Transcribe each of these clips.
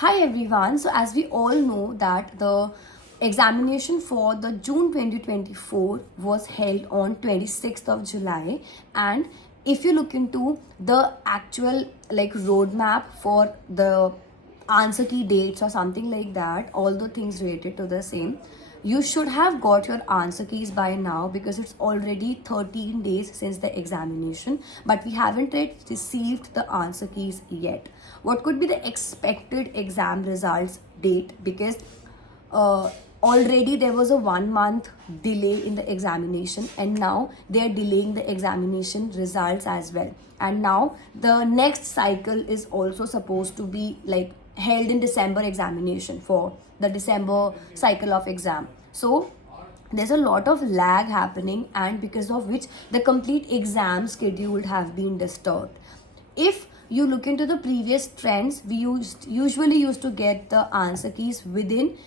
Hi everyone. So as we all know that the examination for the June 2024 was held on 26th of July, and if you look into the actual roadmap for the answer key dates or something like that, all the things related to the same, you should have got your answer keys by now because it's already 13 days since the examination, but we haven't yet received the answer keys yet. What could be the expected exam results date? Because already there was a 1 month delay in the examination, and now they are delaying the examination results as well. And now the next cycle is also supposed to be held in December examination for the December cycle of exam. So there's a lot of lag happening, and because of which the complete exam schedule have been disturbed. If you look into the previous trends, we usually used to get the answer keys within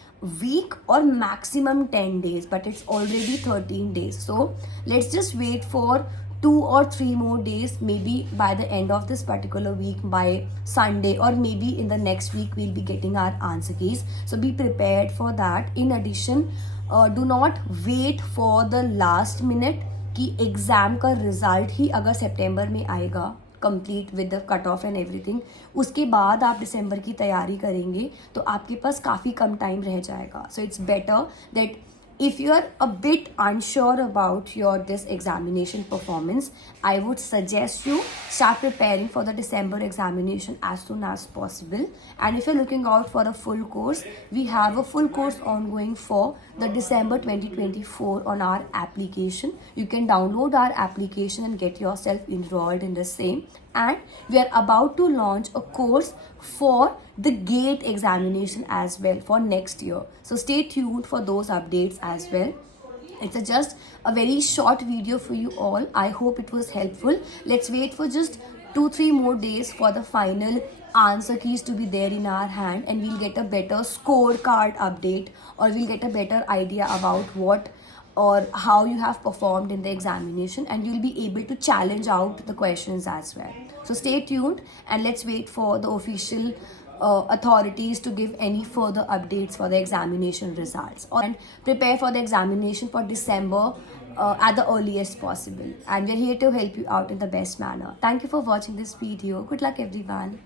week or maximum 10 days, but it's already 13 days. So let's just wait for 2 or 3 more days. Maybe by the end of this particular week, by Sunday, or maybe in the next week, we'll be getting our answer keys. So be prepared for that. In addition, do not wait for the last minute कि exam का result ही अगर सितंबर में आएगा complete with the cut off and everything, उसके बाद आप दिसंबर की तैयारी करेंगे तो आपके पास काफ़ी कम टाइम रह जाएगा. So it's better that if you are a bit unsure about your this examination performance, I would suggest you start preparing for the December examination as soon as possible. And if you're looking out for a full course, we have a full course ongoing for the December 2024 on our application. You can download our application and get yourself enrolled in the same. And we are about to launch a course for the GATE examination as well for next year. So stay tuned for those updates as well. It's just a very short video for you all. I hope it was helpful. Let's wait for just 2-3 more days for the final answer keys to be there in our hand, and we'll get a better scorecard update, or we'll get a better idea about what or how you have performed in the examination, and you'll be able to challenge out the questions as well. So stay tuned, and let's wait for the official authorities to give any further updates for the examination results, and prepare for the examination for December at the earliest possible. And we're here to help you out in the best manner. Thank you for watching this video. Good luck everyone.